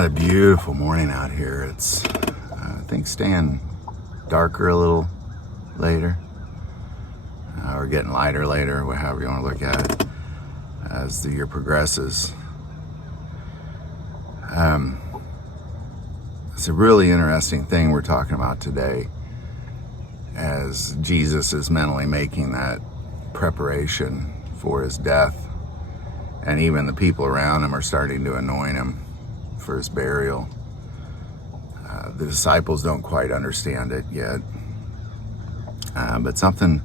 Another beautiful morning out here. It's, I think, staying darker a little later, or getting lighter later, however you want to look at it, as the year progresses. It's a really interesting thing we're talking about today, as Jesus is mentally making that preparation for his death, and even the people around him are starting to anoint him for his burial. The disciples don't quite understand it yet, but something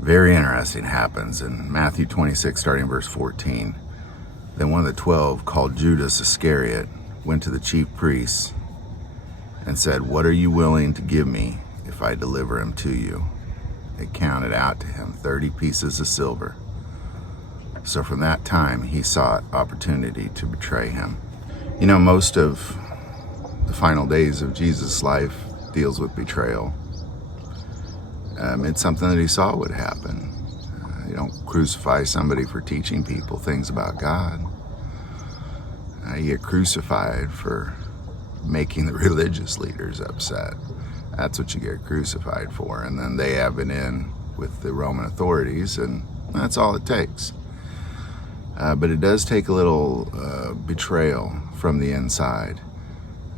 very interesting happens in Matthew 26, starting verse 14. Then one of the 12, called Judas Iscariot, went to the chief priests and said, "What are you willing to give me if I deliver him to you?" They counted out to him 30 pieces of silver. So from that time, he sought opportunity to betray him. You know, most of the final days of Jesus' life deals with betrayal. It's something that he saw would happen. You don't crucify somebody for teaching people things about God. You get crucified for making the religious leaders upset. That's what you get crucified for. And then they have it in with the Roman authorities, and that's all it takes. But it does take a little betrayal from the inside.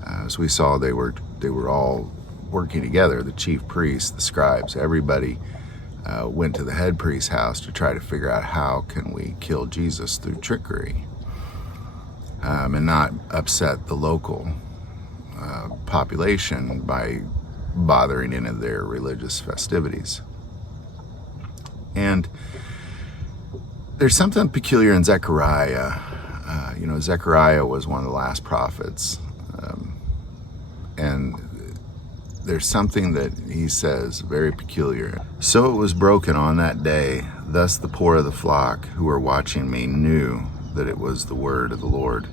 As we saw, they were all working together, the chief priests, the scribes, everybody went to the head priest's house to try to figure out how can we kill Jesus through trickery, and not upset the local population by bothering into their religious festivities. And there's something peculiar in Zechariah. Zechariah was one of the last prophets, and there's something that he says very peculiar. So it was broken on that day. Thus the poor of the flock who were watching me knew that it was the word of the Lord.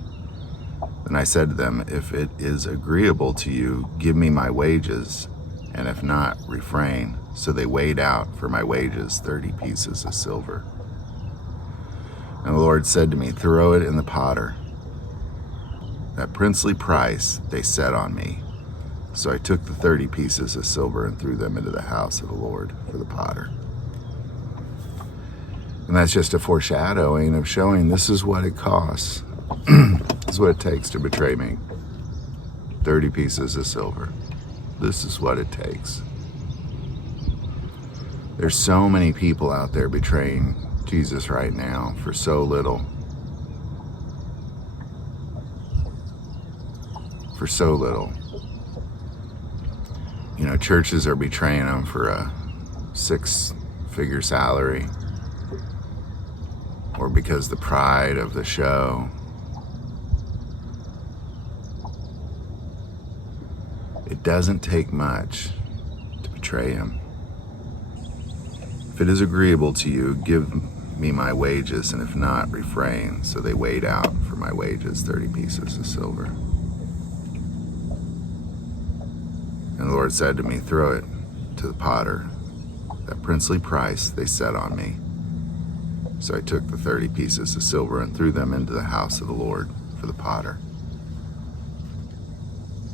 Then I said to them, "If it is agreeable to you, give me my wages, and if not, refrain." So they weighed out for my wages 30 pieces of silver. And the Lord said to me, "Throw it in the potter." That princely price they set on me. So I took the 30 pieces of silver and threw them into the house of the Lord for the potter. And that's just a foreshadowing of showing this is what it costs. This is what it takes to betray me. 30 pieces of silver. This is what it takes. There's so many people out there betraying Jesus right now for so little. For so little. You know, churches are betraying them for a 6-figure salary, or because the pride of the show. It doesn't take much to betray him. If it is agreeable to you, give me my wages, and if not, refrain. So they weighed out for my wages 30 pieces of silver. And the Lord said to me, "Throw it to the potter. That princely price they set on me." So I took the 30 pieces of silver and threw them into the house of the Lord for the potter.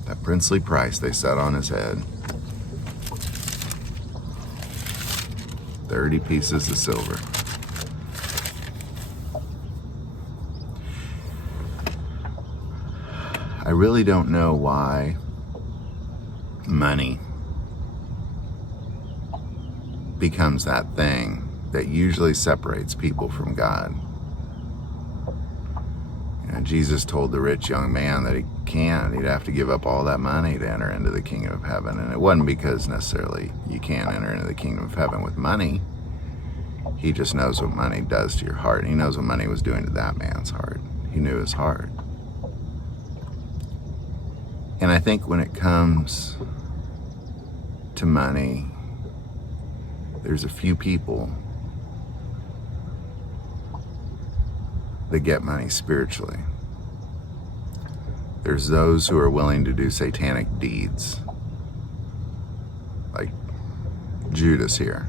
That princely price they set on his head. 30 pieces of silver. I really don't know why money becomes that thing that usually separates people from God. Jesus told the rich young man that he'd have to give up all that money to enter into the kingdom of heaven. And it wasn't because necessarily you can't enter into the kingdom of heaven with money. He just knows what money does to your heart. And he knows what money was doing to that man's heart. He knew his heart. And I think when it comes to money, there's a few people that get money spiritually. There's those who are willing to do satanic deeds, like Judas here,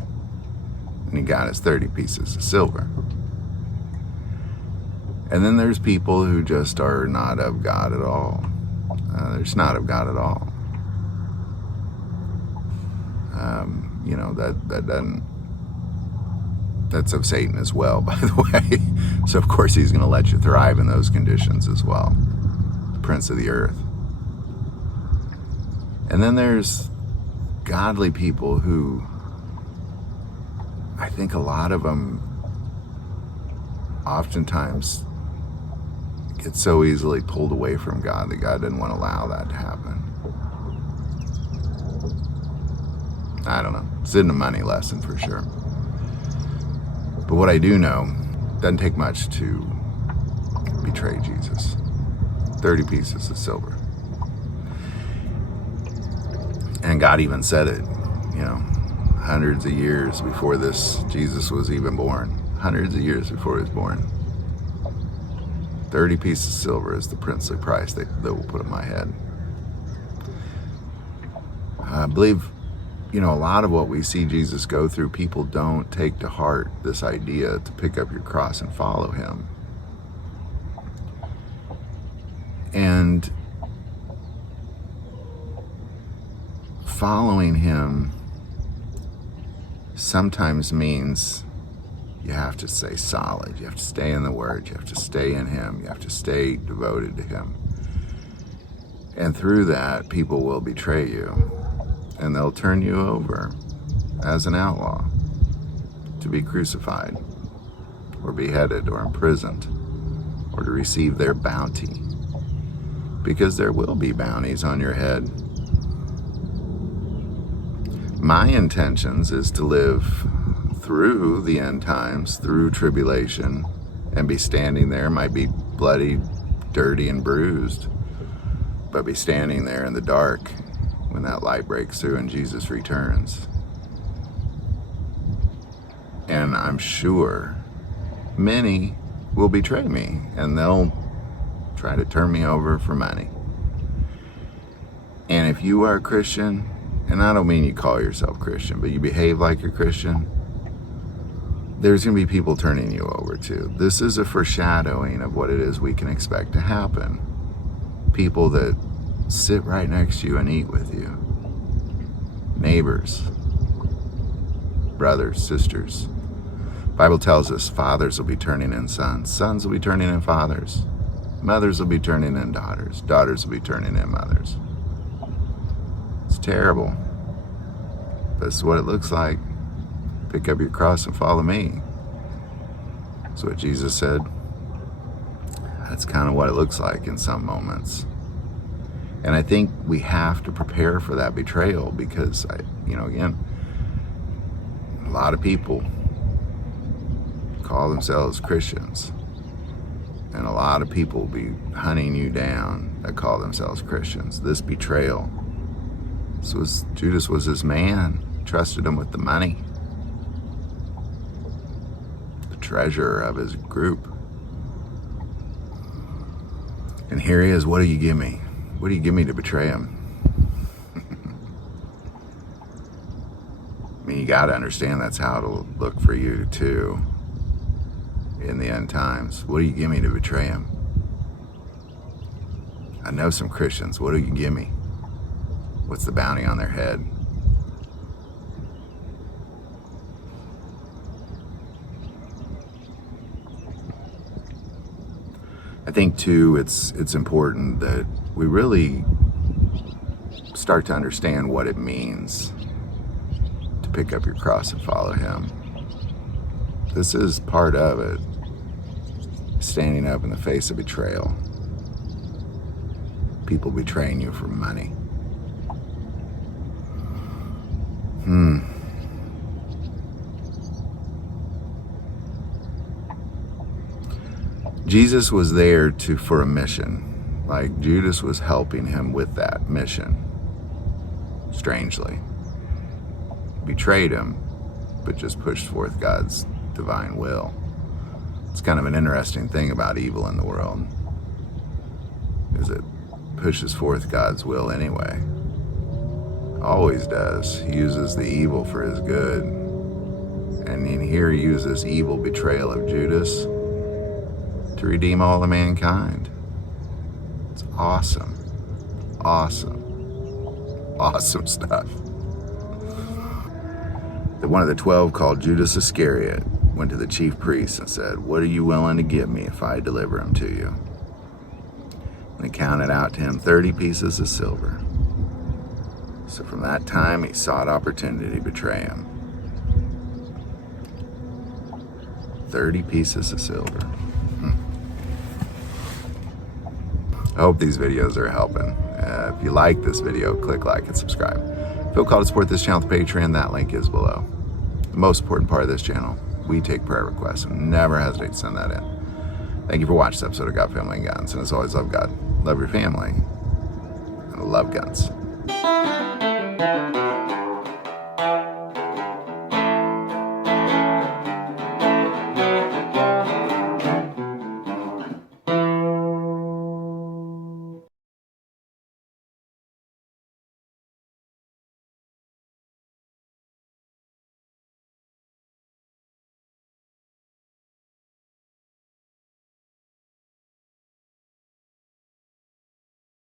and he got his 30 pieces of silver. And then there's people who just are not of God at all. They're just not of God at all. That doesn't, that's of Satan as well, by the way. So of course he's going to let you thrive in those conditions as well. The prince of the earth. And then there's godly people who, I think a lot of them oftentimes get so easily pulled away from God that God didn't want to allow that to happen. I don't know. It's in a money lesson for sure. But what I do know, it doesn't take much to betray Jesus. 30 pieces of silver. And God even said it, hundreds of years before this Jesus was even born. Hundreds of years before he was born. 30 pieces of silver is the princely price that will put in my head. I believe, a lot of what we see Jesus go through, people don't take to heart this idea to pick up your cross and follow him. And following him sometimes means you have to stay solid. You have to stay in the Word. You have to stay in him. You have to stay devoted to him. And through that, people will betray you. And they'll turn you over as an outlaw to be crucified or beheaded or imprisoned or to receive their bounty. Because there will be bounties on your head. My intentions is to live through the end times, through tribulation, and be standing there. Might be bloody, dirty, and bruised, but be standing there in the dark when that light breaks through and Jesus returns. And I'm sure many will betray me, and they'll try to turn me over for money. And if you are a Christian, and I don't mean you call yourself Christian, but you behave like a Christian, there's going to be people turning you over too. This is a foreshadowing of what it is we can expect to happen. People that sit right next to you and eat with you. Neighbors, brothers, sisters. The Bible tells us fathers will be turning in sons. Sons will be turning in fathers. Mothers will be turning in daughters. Daughters will be turning in mothers. It's terrible. This is what it looks like. Pick up your cross and follow me. That's what Jesus said. That's kind of what it looks like in some moments. And I think we have to prepare for that betrayal because, again, a lot of people call themselves Christians. And a lot of people will be hunting you down that call themselves Christians. This betrayal. Judas was his man. Trusted him with the money. The treasurer of his group. And here he is. What do you give me? What do you give me to betray him? I mean, you got to understand that's how it'll look for you too in the end times. What do you give me to betray him? I know some Christians. What do you give me? What's the bounty on their head? I think too, it's important that we really start to understand what it means to pick up your cross and follow him. This is part of it. Standing up in the face of betrayal. People betraying you for money. Jesus was there for a mission. Like Judas was helping him with that mission. Strangely. Betrayed him, but just pushed forth God's divine will. It's kind of an interesting thing about evil in the world, is it pushes forth God's will anyway. Always does. He uses the evil for his good. And in here he uses evil betrayal of Judas to redeem all of mankind. It's awesome. Awesome. Awesome stuff. That one of the 12, called Judas Iscariot, went to the chief priests and said, "What are you willing to give me if I deliver him to you?" And they counted out to him 30 pieces of silver. So from that time, he sought opportunity to betray him. 30 pieces of silver. I hope these videos are helping. If you like this video, click like and subscribe. Feel called to support this channel with Patreon. That link is below. The most important part of this channel, we take prayer requests, and never hesitate to send that in. Thank you for watching this episode of God, Family, and Guns. And as always, love God, love your family, and love guns.